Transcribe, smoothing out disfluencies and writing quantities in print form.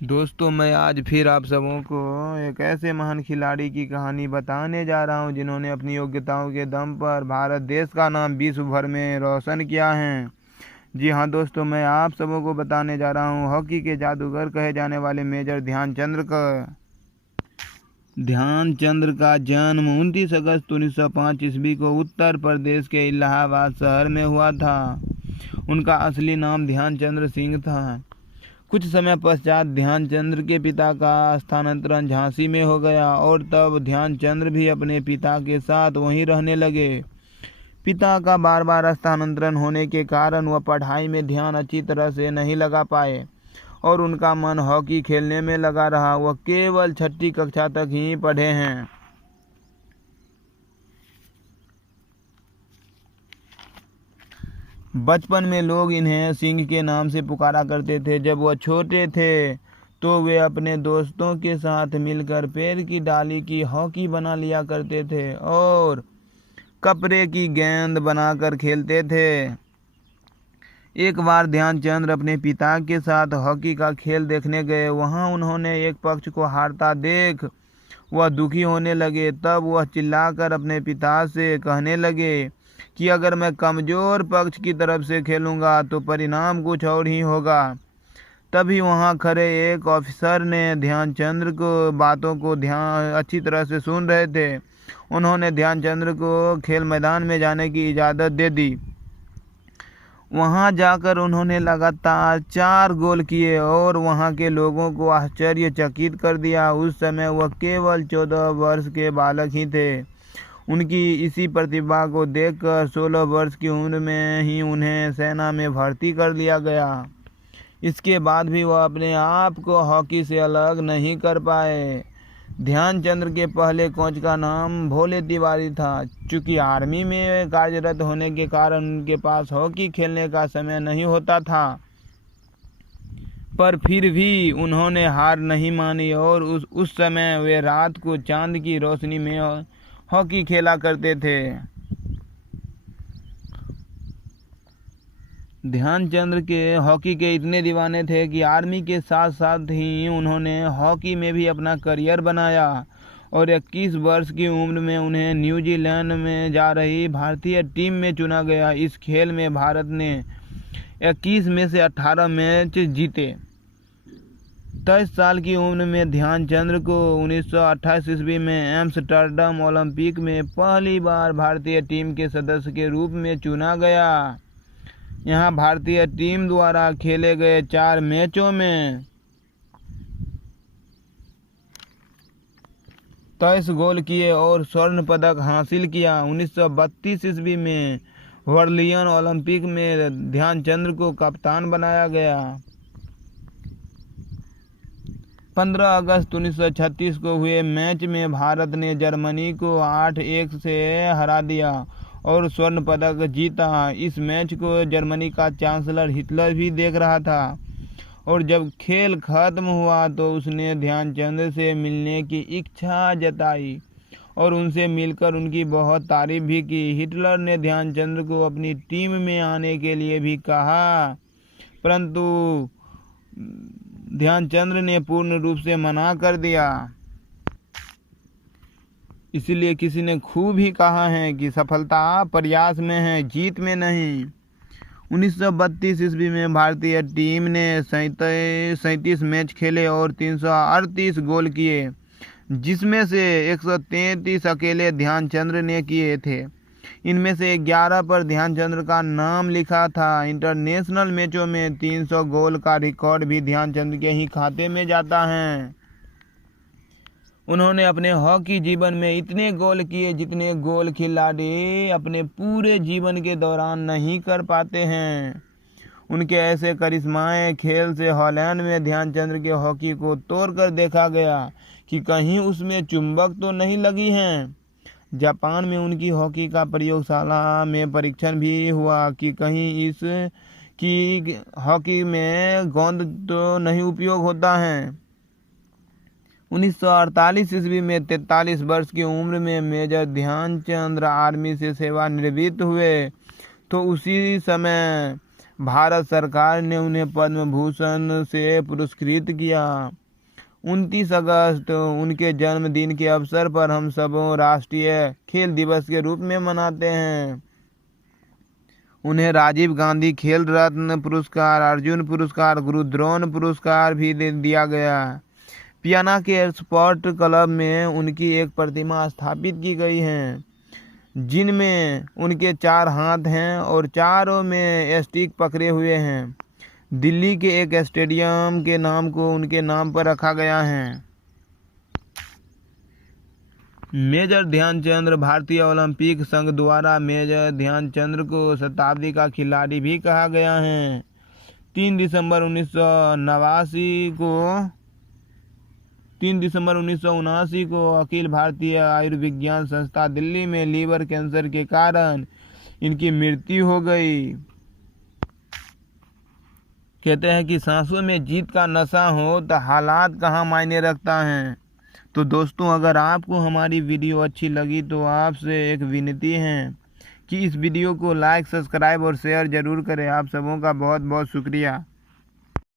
दोस्तों, मैं आज फिर आप सबों को एक ऐसे महान खिलाड़ी की कहानी बताने जा रहा हूं जिन्होंने अपनी योग्यताओं के दम पर भारत देश का नाम विश्व भर में रोशन किया है। जी हाँ दोस्तों, मैं आप सबों को बताने जा रहा हूं हॉकी के जादूगर कहे जाने वाले मेजर ध्यानचंद्र का जन्म 29 अगस्त 1905 ईस्वी को उत्तर प्रदेश के इलाहाबाद शहर में हुआ था। उनका असली नाम ध्यानचंद्र सिंह था। कुछ समय पश्चात ध्यानचंद्र के पिता का स्थानांतरण झांसी में हो गया और तब ध्यानचंद्र भी अपने पिता के साथ वहीं रहने लगे। पिता का बार बार स्थानांतरण होने के कारण वह पढ़ाई में ध्यान अच्छी तरह से नहीं लगा पाए और उनका मन हॉकी खेलने में लगा रहा। वह केवल 6ठी कक्षा तक ही पढ़े हैं। बचपन में लोग इन्हें सिंह के नाम से पुकारा करते थे। जब वह छोटे थे तो वे अपने दोस्तों के साथ मिलकर पेड़ की डाली की हॉकी बना लिया करते थे और कपड़े की गेंद बनाकर खेलते थे। एक बार ध्यानचंद्र अपने पिता के साथ हॉकी का खेल देखने गए। वहां उन्होंने एक पक्ष को हारता देख वह दुखी होने लगे। तब वह चिल्लाकर अपने पिता से कहने लगे कि अगर मैं कमज़ोर पक्ष की तरफ से खेलूंगा तो परिणाम कुछ और ही होगा। तभी वहां खड़े एक ऑफिसर ने ध्यानचंद्र को बातों को अच्छी तरह से सुन रहे थे। उन्होंने ध्यानचंद्र को खेल मैदान में जाने की इजाज़त दे दी। वहां जाकर उन्होंने लगातार 4 गोल किए और वहां के लोगों को आश्चर्यचकित कर दिया। उस समय वह केवल 14 वर्ष के बालक ही थे। उनकी इसी प्रतिभा को देखकर 16 वर्ष की उम्र में ही उन्हें सेना में भर्ती कर लिया गया। इसके बाद भी वह अपने आप को हॉकी से अलग नहीं कर पाए। ध्यानचंद्र के पहले कोच का नाम भोले तिवारी था। चूंकि आर्मी में कार्यरत होने के कारण उनके पास हॉकी खेलने का समय नहीं होता था, पर फिर भी उन्होंने हार नहीं मानी और उस समय वे रात को चांद की रोशनी में हॉकी खेला करते थे। ध्यानचंद्र के हॉकी के इतने दीवाने थे कि आर्मी के साथ साथ ही उन्होंने हॉकी में भी अपना करियर बनाया और 21 वर्ष की उम्र में उन्हें न्यूजीलैंड में जा रही भारतीय टीम में चुना गया। इस खेल में भारत ने 21 में से 18 मैच जीते। 23 साल की उम्र में ध्यानचंद्र को 1928 ईस्वी में एम्स्टर्डम ओलंपिक में पहली बार भारतीय टीम के सदस्य के रूप में चुना गया। यहां भारतीय टीम द्वारा खेले गए 4 मैचों में 23 गोल किए और स्वर्ण पदक हासिल किया। 1932 ईस्वी में बर्लिन ओलंपिक में ध्यानचंद्र को कप्तान बनाया गया। 15 अगस्त 1936 को हुए मैच में भारत ने जर्मनी को 8-1 से हरा दिया और स्वर्ण पदक जीता। इस मैच को जर्मनी का चांसलर हिटलर भी देख रहा था और जब खेल खत्म हुआ तो उसने ध्यानचंद्र से मिलने की इच्छा जताई और उनसे मिलकर उनकी बहुत तारीफ भी की। हिटलर ने ध्यानचंद्र को अपनी टीम में आने के लिए भी कहा, परंतु ध्यानचंद्र ने पूर्ण रूप से मना कर दिया। इसलिए किसी ने खूब ही कहा है कि सफलता प्रयास में है, जीत में नहीं। 1932 ईस्वी में भारतीय टीम ने 37 मैच खेले और 338 गोल किए, जिसमें से 133 अकेले ध्यानचंद्र ने किए थे। इनमें से 11 पर ध्यानचंद्र का नाम लिखा था। इंटरनेशनल मैचों में 300 गोल का रिकॉर्ड भी ध्यानचंद्र के ही खाते में जाता है। उन्होंने अपने हॉकी जीवन में इतने गोल किए जितने गोल खिलाड़ी अपने पूरे जीवन के दौरान नहीं कर पाते हैं। उनके ऐसे करिश्माई खेल से हॉलैंड में ध्यानचंद्र के हॉकी को तोड़कर देखा गया कि कहीं उसमें चुंबक तो नहीं लगी हैं। जापान में उनकी हॉकी का प्रयोगशाला में परीक्षण भी हुआ कि कहीं इस की हॉकी में गेंद तो नहीं उपयोग होता है। 1948 ईस्वी में 43 वर्ष की उम्र में मेजर ध्यानचंद्र आर्मी से सेवानिवृत्त हुए तो उसी समय भारत सरकार ने उन्हें पद्म भूषण से पुरस्कृत किया। 29 अगस्त उनके जन्मदिन के अवसर पर हम सब राष्ट्रीय खेल दिवस के रूप में मनाते हैं। उन्हें राजीव गांधी खेल रत्न पुरस्कार, अर्जुन पुरस्कार, गुरु द्रोण पुरस्कार भी दिया गया। पियाना के स्पोर्ट क्लब में उनकी एक प्रतिमा स्थापित की गई है, जिनमें उनके 4 हाथ हैं और चारों में स्टिक पकड़े हुए हैं। दिल्ली के एक स्टेडियम के नाम को उनके नाम पर रखा गया है। मेजर ध्यानचंद भारतीय ओलंपिक संघ द्वारा मेजर ध्यानचंद को शताब्दी का खिलाड़ी भी कहा गया है। 3 दिसंबर 1979 को अखिल भारतीय आयुर्विज्ञान संस्था दिल्ली में लीवर कैंसर के कारण इनकी मृत्यु हो गई। कहते हैं कि सांसों में जीत का नशा हो तो हालात कहाँ मायने रखता है। तो दोस्तों, अगर आपको हमारी वीडियो अच्छी लगी तो आपसे एक विनती है कि इस वीडियो को लाइक, सब्सक्राइब और शेयर ज़रूर करें। आप सबों का बहुत बहुत शुक्रिया।